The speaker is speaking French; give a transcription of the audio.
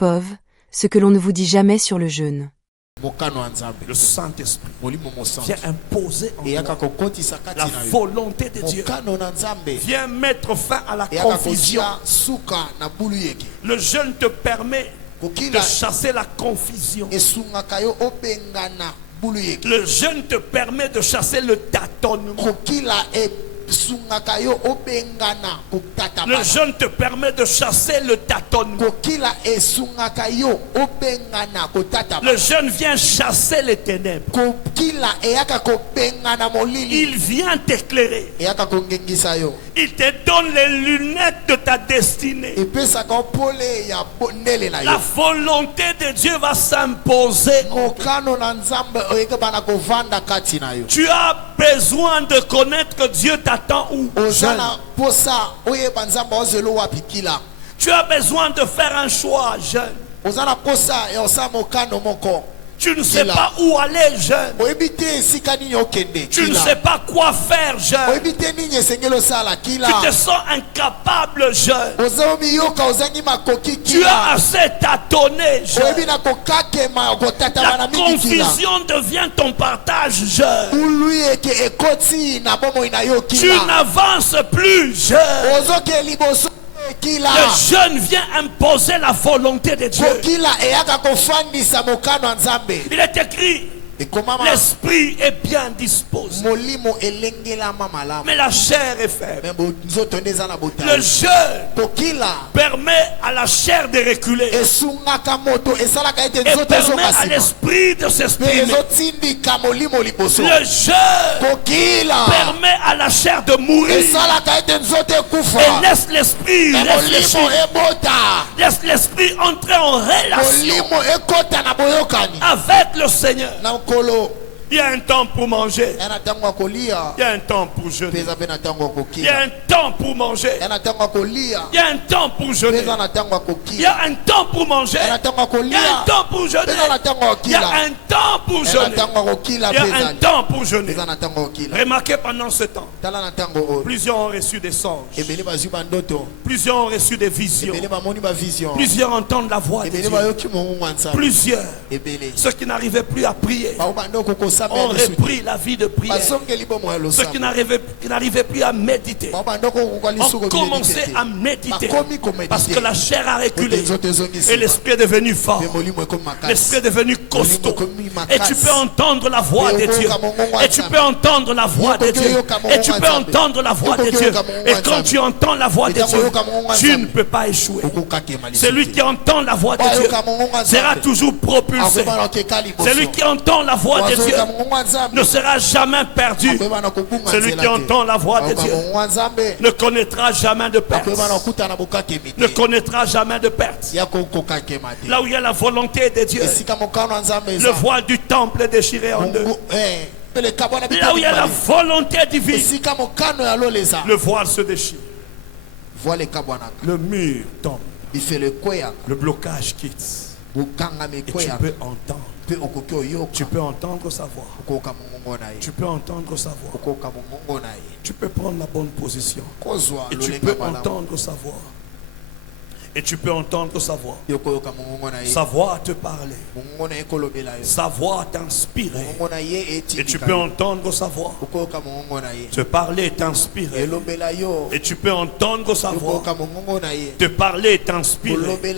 Pov, ce que l'on ne vous dit jamais sur le jeûne. Le Saint-Esprit vient imposer en toi la volonté de Dieu. Viens mettre fin à la confusion. Le jeûne te permet de chasser la confusion. Le jeûne te permet de chasser le tâtonnement. Le jeûne te permet de chasser le tâtonnement. Le jeûne vient chasser les ténèbres. Il vient t'éclairer. Il te donne les lunettes de ta destinée. La volonté de Dieu va s'imposer. Tu as besoin de connaître que Dieu t'attend où? Jeune. Tu as besoin de faire un choix, jeune. Tu ne sais pas où aller, jeune. Tu ne sais pas quoi faire, jeune. Tu te sens incapable, jeune. Tu as assez tâtonné, jeune. La confusion devient ton partage, jeune. Tu n'avances plus, jeune. Le jeune vient imposer la volonté de Dieu. Il est écrit: l'esprit est bien disposé, mais la chair est faible. Le jeûne permet à la chair de reculer et permet à l'esprit de s'exprimer. Le jeûne permet à la chair de mourir et laisse l'esprit réfléchir. Laisse l'esprit entrer en relation avec le Seigneur. Il y a un temps pour manger. Il y a un temps pour jeûner. Il y a un temps pour manger. Il y a un temps pour jeûner. Il y a un temps pour manger. Il y a un temps pour jeûner. Il y a un temps pour jeûner. Il y a un temps pour jeûner. Remarquez pendant ce temps, plusieurs ont reçu des songes. Plusieurs ont reçu des visions. Plusieurs entendent la voix de Dieu. Plusieurs, ceux qui n'arrivaient plus à prier, ont repris la vie de prière. Ceux qui n'arrivaient plus à méditer ont commencé à méditer parce que la chair a reculé et l'esprit est devenu fort. L'esprit est devenu costaud. Et tu peux entendre la voix de Dieu. Et tu peux entendre la voix de Dieu. Et tu peux entendre la voix de Dieu. Et quand tu entends la voix de Dieu, tu ne peux pas échouer. Celui qui entend la voix de Dieu sera toujours propulsé. Celui qui entend la voix de Dieu ne sera jamais perdu. Celui qui entend la voix de Dieu ne connaîtra jamais de perte. Ne connaîtra jamais de perte. Là où il y a la volonté de Dieu, le voile du temple est déchiré en deux. Là où il y a la volonté divine, le voile se déchire. Le mur tombe. Le blocage quitte. Et tu peux entendre. Tu peux entendre sa voix. Tu peux entendre sa voix. Tu peux prendre la bonne position. Et tu peux entendre sa voix. Et tu peux entendre sa voix. Sa voix te parler. Sa voix t'inspirer. Et tu peux entendre sa voix te parler, t'inspirer. Et tu peux entendre sa voix te parler, t'inspirer.